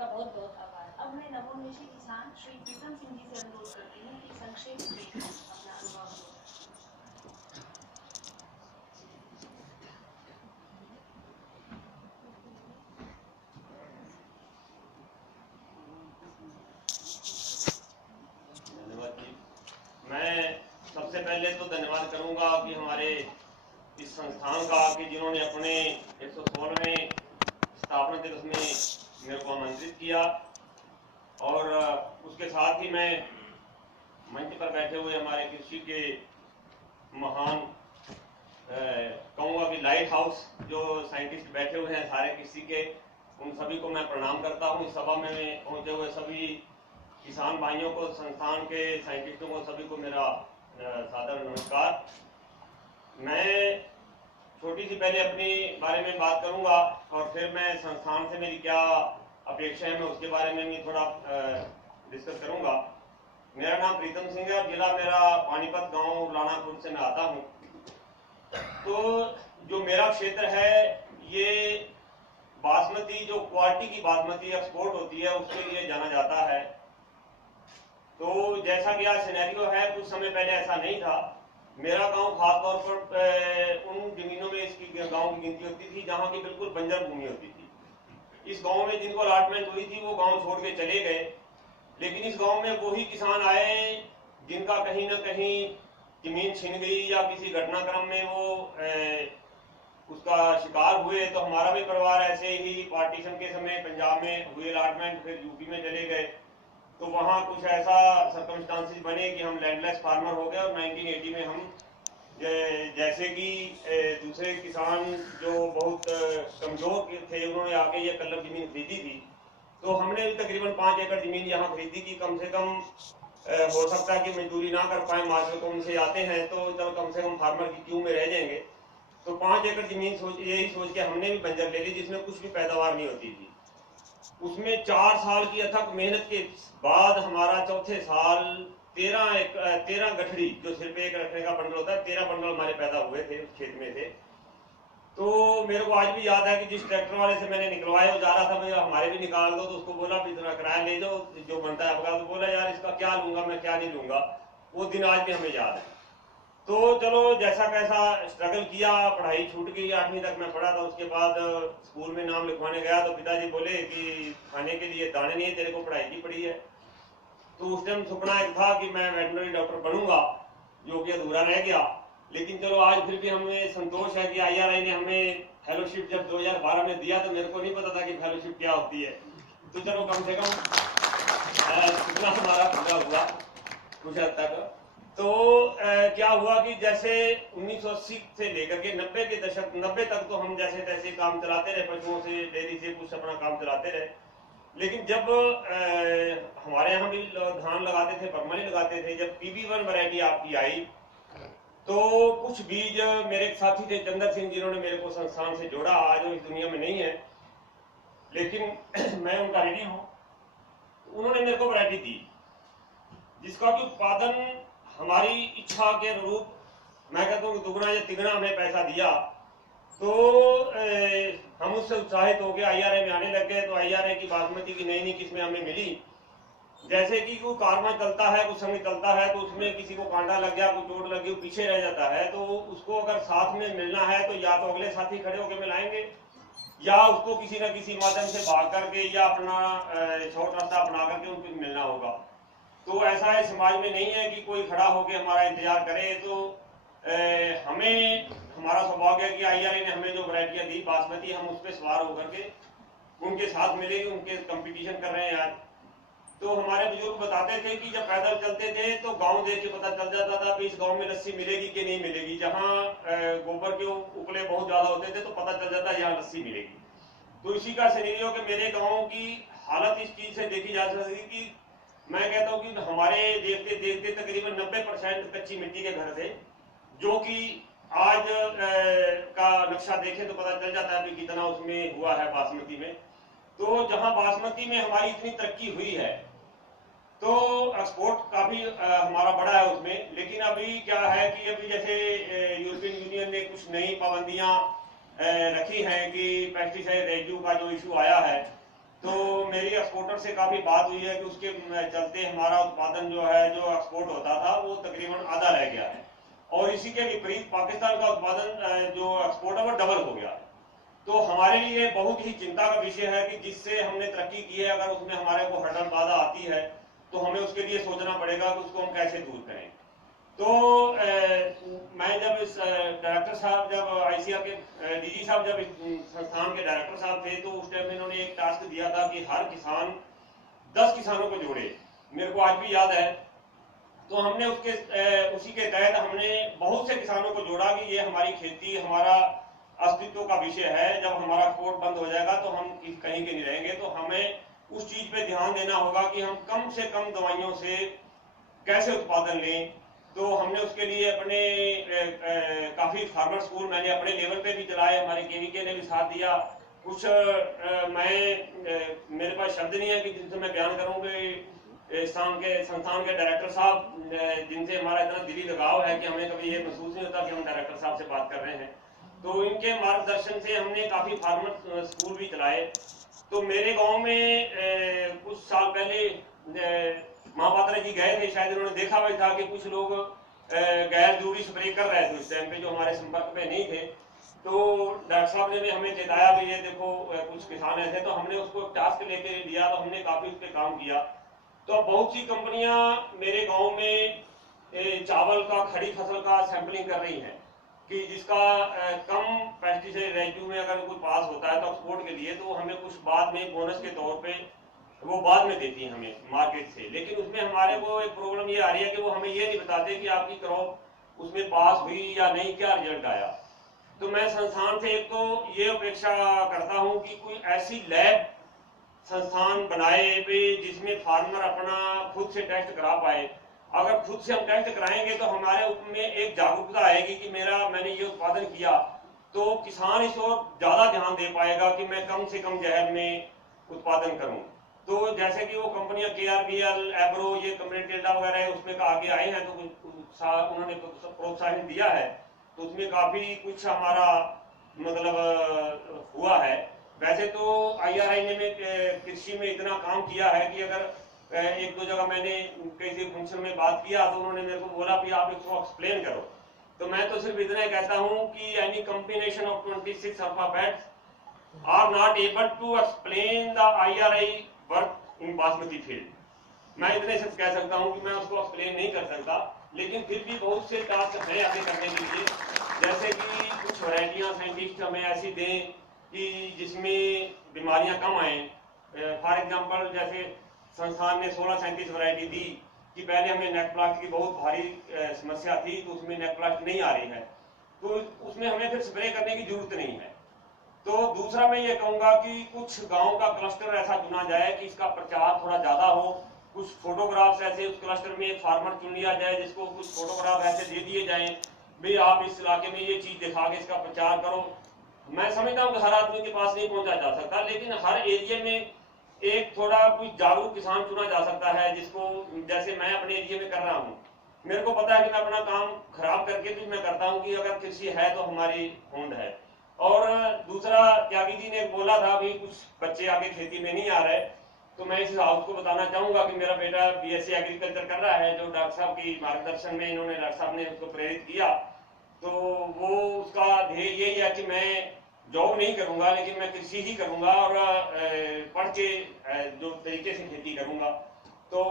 आपका बहुत बहुत आभार। अब मैं नवोन्मेषी किसान श्री प्रीतम सिंह जी से अनुरोध करती हूँ कि संक्षेप में अपना अनुभव दें। धन्यवाद जी। मैं सबसे पहले तो धन्यवाद करूंगा कि हमारे इस संस्थान का कि जिन्होंने अपने 116वें स्थापना दिवस में मेरे को आमंत्रित किया, और उसके साथ ही मैं मंच पर बैठे हुए हमारे कृषि के महान कहूँगा कि लाइट हाउस जो साइंटिस्ट बैठे हुए हैं सारे कृषि के, उन सभी को मैं प्रणाम करता हूँ। इस सभा में पहुँचे हुए सभी किसान भाइयों को, संस्थान के साइंटिस्टों को, सभी को मेरा सादर नमस्कार। मैं छोटी सी पहले अपने बारे में बात करूंगा और फिर मैं संस्थान से मेरी क्या अपेक्षा है मैं उसके बारे में भी थोड़ा डिस्कस करूंगा। मेरा नाम प्रीतम सिंह है, जिला मेरा पानीपत गांव लानापुर से मैं आता हूं। तो जो मेरा क्षेत्र है ये बासमती, जो क्वालिटी की बासमती एक्सपोर्ट होती है उसके लिए जाना जाता है। तो जैसा कि आज सिनेरियो है, कुछ समय पहले ऐसा नहीं था। मेरा गांव खासतौर पर उन जमीनों में इसकी गांव की गिनती होती थी जहां की बिल्कुल बंजर भूमि होती थी। इस गांव में जिनको अलॉटमेंट हुई थी वो गांव छोड़ के चले गए, लेकिन इस गांव में वही किसान आए जिनका कहीं ना कहीं जमीन छिन गई या किसी घटनाक्रम में वो उसका शिकार हुए। तो हमारा भी परिवार ऐसे ही पार्टीशन के समय पंजाब में हुए अलॉटमेंट, फिर यूपी में चले गए। तो वहाँ कुछ ऐसा सर्कमस्टांसिस बने कि हम लैंडलेस फार्मर हो गए, और 1980 में हम जैसे कि दूसरे किसान जो बहुत कमजोर थे उन्होंने आके ये कल्लर जमीन खरीदी थी। तो हमने भी तकरीबन 5 एकड़ जमीन यहाँ खरीदी की। कम से कम हो सकता है कि मजदूरी ना कर पाए, मार्केट को उनसे आते हैं तो चलो कम से कम फार्मर की क्यों में रह जाएंगे। तो 5 एकड़ जमीन यही सोच के हमने भी बंजर ले ली, जिसमें कुछ भी पैदावार नहीं होती थी। उसमें 4 साल की अथक मेहनत के बाद हमारा चौथे साल 13 गठड़ी, जो सिर्फ एक रखने का बंडल होता है, 13 बंडल हमारे पैदा हुए थे उस खेत में थे। तो मेरे को आज भी याद है कि जिस ट्रैक्टर वाले से मैंने निकलवाया वो जा रहा था, मैं हमारे भी निकाल दो, तो उसको बोला इतना किराया ले जाओ जो बनता है आपका। तो बोला यार इसका क्या लूंगा मैं, क्या नहीं लूंगा। वो दिन आज भी हमें याद है। तो चलो जैसा कैसा स्ट्रगल किया, पढ़ाई छूट गई, 8वीं तक मैं पढ़ा था। उसके बाद स्कूल में नाम लिखवाने गया तो पिताजी बोले कि खाने के लिए दाने नहीं है, तेरे को पढ़ाई की पड़ी है। तो उस टाइम सपना एक था कि मैं वेटनरी डॉक्टर बनूंगा, जो कि अधूरा रह गया। लेकिन चलो आज फिर भी हमें संतोष है कि IRI ने हमें फेलोशिप जब 2012 में दिया तो मेरे को नहीं पता था कि फेलोशिप क्या होती है। तो चलो कम से कम इतना हमारा पूरा हुआ कुछ हद तक। तो क्या हुआ कि जैसे 1980 से लेकर के 90 के दशक 90 तक तो हम जैसे तैसे काम चलाते रहे, पशुओं से, डेयरी से कुछ अपना काम चलाते रहे। लेकिन जब हमारे यहाँ भी धान लगाते थे, परमली लगाते थे, जब PB1 वैरायटी आपकी आई तो कुछ बीज मेरे साथी थे चंदर सिंह, जिन्होंने मेरे को संस्थान से जोड़ा। आज वो इस दुनिया में नहीं है, लेकिन मैं उनका ऋणी हूँ। उन्होंने मेरे को वैरायटी दी जिसका कि उत्पादन हमारी इच्छा के अनुरूप, मैं कहता हूँ दुगना या तिगुना हमें पैसा दिया। तो हम उससे उत्साहित हो गए, IRI में आने लग गए। तो IRI की बासमती की नई नई किस्में हमें मिली। जैसे कि कोई कारवा चलता है, कुछ समय चलता है, तो उसमें किसी को कांटा लग गया, कोई चोट लगी, पीछे रह जाता है, तो उसको अगर साथ में मिलना है तो या तो अगले साथी खड़े होकर मिलाएंगे, या उसको किसी न किसी माध्यम से भाग करके या अपना शॉर्ट रास्ता अपना करके उनको मिलना होगा। तो ऐसा है समाज में नहीं है कि कोई खड़ा होकर हमारा इंतजार करे। तो हमें हमारा सौभाग्य है कि IRI ने हमें जो वैरायटियां दी बासमती, हम उस पर सवार होकर के उनके साथ मिलेंगे, उनके कंपटीशन कर रहे हैं आज। तो हमारे बुजुर्ग बताते थे कि जब पैदल चलते थे तो गांव देख के पता चल जाता था कि इस गांव में लस्सी मिलेगी कि नहीं मिलेगी। जहां गोबर के उपले बहुत ज्यादा होते थे तो पता चल जाता यहाँ लस्सी मिलेगी। तो इसी का सिनेरियो कि मेरे गांव की हालत इस चीज से देखी जा सकती कि मैं कहता हूँ कि हमारे देखते देखते तकरीबन 90% कच्ची मिट्टी के घर थे, जो कि आज का नक्शा देखें तो पता चल जाता है कि कितना उसमें हुआ है बासमती में। तो जहां बासमती में हमारी इतनी तरक्की हुई है तो एक्सपोर्ट काफी हमारा बड़ा है उसमें। लेकिन अभी क्या है कि अभी जैसे यूरोपियन यूनियन ने कुछ नई पाबंदियां रखी हैं कि पेस्टिसाइड रेजिड्यू का जो इशू आया है, तो मेरी एक्सपोर्टर से काफी बात हुई है कि उसके चलते हमारा उत्पादन जो है, जो एक्सपोर्ट होता था, वो तकरीबन आधा रह गया है, और इसी के विपरीत पाकिस्तान का उत्पादन जो एक्सपोर्ट है वो डबल हो गया है। तो हमारे लिए बहुत ही चिंता का विषय है कि जिससे हमने तरक्की की है, अगर उसमें हमारे को हर्डल बाधा आती है तो हमें उसके लिए सोचना पड़ेगा कि उसको हम कैसे दूर करें। तो मैं जब इस डायरेक्टर साहब, जब आईसीआर के डीजी साहब जब इस संस्थान के डायरेक्टर साहब थे, तो उस टाइम में इन्होंने एक टास्क दिया था कि हर किसान 10 किसानों को जोड़े। मेरे को आज भी याद है। तो हमने उसी के तहत हमने बहुत से किसानों को जोड़ा कि ये हमारी खेती हमारा अस्तित्व का विषय है। जब हमारा एक्सपोर्ट बंद हो जाएगा तो हम कहीं के नहीं रहेंगे। तो हमें उस चीज पे ध्यान देना होगा कि हम कम से कम दवाइयों से कैसे उत्पादन लें। तो हमने उसके लिए अपने काफी फार्मर स्कूल मैंने अपने लेवल पे भी चलाए, हमारे केवीके ने भी साथ दिया। कुछ मेरे पास शब्द नहीं है कि जिनसे मैं बयान करूं कि संस्थान के डायरेक्टर साहब, जिनसे हमारा इतना दिली लगाव है कि हमें कभी ये महसूस नहीं होता कि हम डायरेक्टर साहब से बात कर रहे हैं। तो इनके मार्गदर्शन से हमने काफी फार्मर स्कूल भी चलाए। तो मेरे गांव में कुछ साल पहले महापात्रा जी गए थे, शायद उन्होंने देखा हुआ था कि कुछ लोग गैर जरूरी स्प्रे कर रहे थे उस टाइम पे, जो हमारे संपर्क में नहीं थे। तो डॉक्टर साहब ने भी हमें चेताया भी, ये देखो कुछ किसान ऐसे। तो हमने उसको टास्क लेके लिया, तो हमने काफी उस पर काम किया। तो बहुत सी कंपनियां मेरे गांव में चावल का, खड़ी फसल का सैंपलिंग कर रही हैं कि जिसका कम पेस्टिसाइड रेजिड्यू में अगर कोई पास होता है तो एक्सपोर्ट के लिए, तो हमें कुछ बाद में बोनस के तौर पे वो बाद में देती है हमें मार्केट से। लेकिन उसमें हमारे को एक प्रॉब्लम ये आ रही है कि वो हमें ये नहीं बताते कि आपकी क्रॉप उसमें पास हुई या नहीं, क्या रिजल्ट आया। तो मैं संस्थान से एक तो ये अपेक्षा करता हूं कि कोई ऐसी लैब संस्थान बनाए भी जिसमें फार्मर अपना खुद से टेस्ट करा पाए। अगर खुद से हम टेस्ट कराएंगे तो हमारे में एक जागरूकता आएगी कि मैंने ये उत्पादन किया, तो किसान इस ओर ज्यादा ध्यान दे पाएगा कि मैं कम से कम जहर में उत्पादन करूं। तो जैसे कि वो कंपनियां KRBL, एब्रो, ये कंपनी टेल्डा वगैरह है, उसमें का आगे आए हैं, तो उन्होंने प्रोत्साहन दिया है। तो उसमें काफी कुछ हमारा मतलब हुआ है। वैसे तो IRI ने कृषि में इतना काम किया है कि अगर एक दो जगह मैंने किसी फंक्शन में बात किया तो उन्होंने मेरे को बोला कि आप इसको एक्सप्लेन करो। तो मैं तो सिर्फ इतना ही कहता हूं कि any combination of 26 alphabets are not able to explain the IRI work in basmati field. मैं इतने सिर्फ कह सकता हूं कि मैं उसको एक्सप्लेन नहीं कर सकता, लेकिन फिर भी बहुत से टास्क हैं आगे करने के लिए। जैसे कि कुछ वैरायटियां साइंटिस्ट हमें ऐसी दें कि जिसमें बीमारियां कम आए। फॉर एग्जांपल जैसे संस्थान ने 1637 वैरायटी दी कि पहले हमें नेक प्लास्ट की बहुत भारी समस्या थी, तो उसमें नेक प्लास्ट नहीं आ रही है, तो उसमें हमें फिर स्प्रे करने की जरूरत नहीं है। तो दूसरा मैं ये कहूंगा कि कुछ गांव का क्लस्टर ऐसा चुना जाए कि इसका प्रचार थोड़ा ज्यादा हो। कुछ फोटोग्राफ्स ऐसे उस क्लस्टर में एक फार्मर चुन लिया जाए जिसको कुछ फोटोग्राफ ऐसे दे दिए जाएं, भाई आप इस इलाके में ये चीज दिखा के इसका प्रचार करो। मैं समझता हूँ कि हर आदमी के पास नहीं पहुंचा जा सकता, लेकिन हर एरिया में एक थोड़ा कुछ जागरूक किसान चुना जा सकता है, जिसको जैसे मैं अपने एरिया में कर रहा हूँ। मेरे को पता है कि मैं अपना काम खराब करके भी मैं करता हूँ कि अगर कृषि है तो हमारी होंद है। और दूसरा, त्यागी जी ने बोला था भी कुछ बच्चे आगे खेती में नहीं आ रहे, तो मैं इस हाउस को बताना चाहूंगा कि मेरा बेटा BSc एग्रीकल्चर कर रहा है, जो डॉक्टर साहब की मार्गदर्शन में इन्होंने, डॉक्टर साहब ने उसको प्रेरित किया। तो वो उसका ध्येय यही है कि मैं जॉब नहीं करूंगा, लेकिन मैं कृषि ही करूंगा और पढ़ के जो तरीके से खेती करूंगा। तो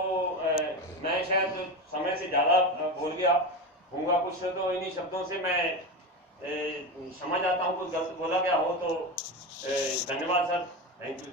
मैं शायद समय से ज्यादा बोल गया हूँगा कुछ, तो इन्हीं शब्दों से मैं क्षमा चाहता हूँ कुछ गलत बोला गया हो तो। धन्यवाद सर, थैंक यू।